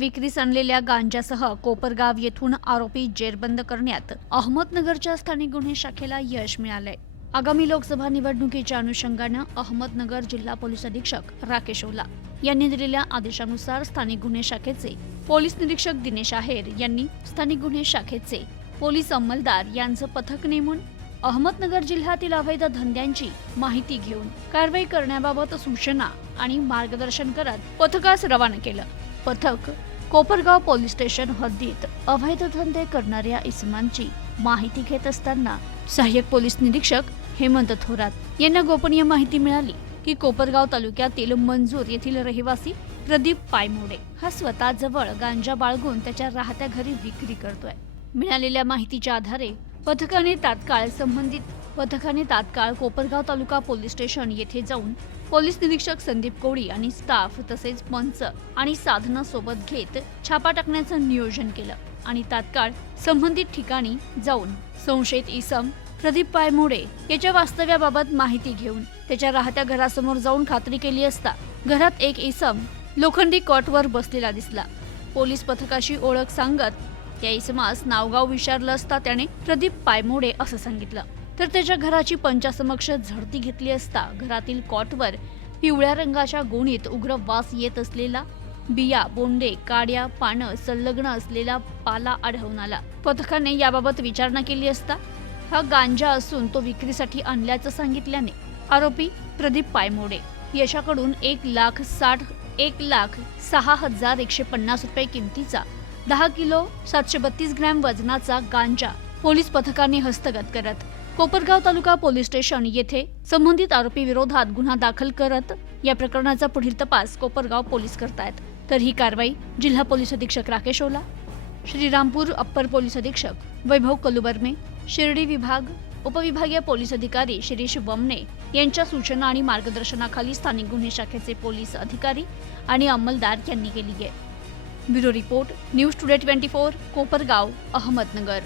विक्रीस आणलेल्या गांजासह कोपरगाव येथून आरोपी जेरबंद करण्यात अहमदनगरच्या स्थानिक गुन्हे शाखेला यश मिळाले। आगामी लोकसभा निवडणुकीच्या अनुषंगाने अहमदनगर जिल्हा पोलीस अधीक्षक राकेश ओला यांनी दिलेल्या आदेशानुसार स्थानिक गुन्हे शाखेचे पोलीस निरीक्षक दिनेश आहेर यांनी स्थानिक गुन्हे शाखेचे पोलीस अंमलदार यांचं पथक नेमून अहमदनगर जिल्ह्यातील अवैध धंद्यांची माहिती घेऊन कारवाई करण्याबाबत सूचना आणि मार्गदर्शन करत पथकास रवाना केलं। पथक कोपरगाव पोलीस स्टेशन हद्दीत अवैध धंदे करणाऱ्या इसमांची माहिती घेत असताना सहाय्यक पोलीस निरीक्षक हेमंत थोरात यांना गोपनीय माहिती मिळाली की कोपरगाव तालुक्यातील मंजूर येथील रहिवासी प्रदीप पायमोडे हा स्वतः जवळ गांजा बाळगून त्याच्या राहत्या घरी विक्री करतोय। मिळालेल्या माहितीच्या आधारे पथकाने तात्काळ कोपरगाव तालुका पोलीस स्टेशन येथे जाऊन पोलीस निरीक्षक संदीप कोळी आणि स्टाफ तसेच पंच आणि साधना सोबत घेत छापा टाकण्याचं नियोजन केलं आणि तात्काळ संबंधित ठिकाणी जाऊन संशयित इसम प्रदीप पायमोडे याच्या वास्तव्याबाबत माहिती घेऊन त्याच्या राहत्या घरासमोर जाऊन खात्री केली असता घरात एक इसम लोखंडी कॉटवर बसलेला दिसला। पोलीस पथकाशी ओळख सांगत या इसमास नावगाव विचारलं असता त्याने प्रदीप पायमोडे असं सांगितलं। तर त्याच्या घराची पंचासमक्ष झडती घेतली असता घरातील कॉटवर पिवळ्या रंगाच्या गोणीत उग्र वास येत असलेला बिया, बोंडे, काड्या, पानं संलग्न असलेला पाला आढळून आला। पथकाने याबाबत विचारणा केली असता हा गांजा असून तो विक्रीसाठी आणल्याचं सांगितल्याने आरोपी प्रदीप पायमोडे याच्याकडून 1,06,150 रुपये किमतीचा 10 किलो 732 ग्रॅम वजनाचा गांजा पोलीस पथकाने हस्तगत करत कोपरगाव तालुका पोलीस स्टेशन येथे संबंधित आरोपी विरोधात गुन्हा दाखल करत या प्रकरणाचा पुढील तपास कोपरगाव पोलीस करतायत। तर ही कारवाई जिल्हा पोलीस अधीक्षक राकेश ओला, श्रीरामपूर अप्पर पोलीस अधीक्षक वैभव कलुबर्मे, शिर्डी विभाग उपविभागीय पोलीस अधिकारी शिरीष वमने यांच्या सूचना आणि मार्गदर्शनाखाली स्थानिक गुन्हे शाखेचे पोलीस अधिकारी आणि अंमलदार यांनी केली आहे। Bureau report, news today 24, Kopargaon, Ahmednagar.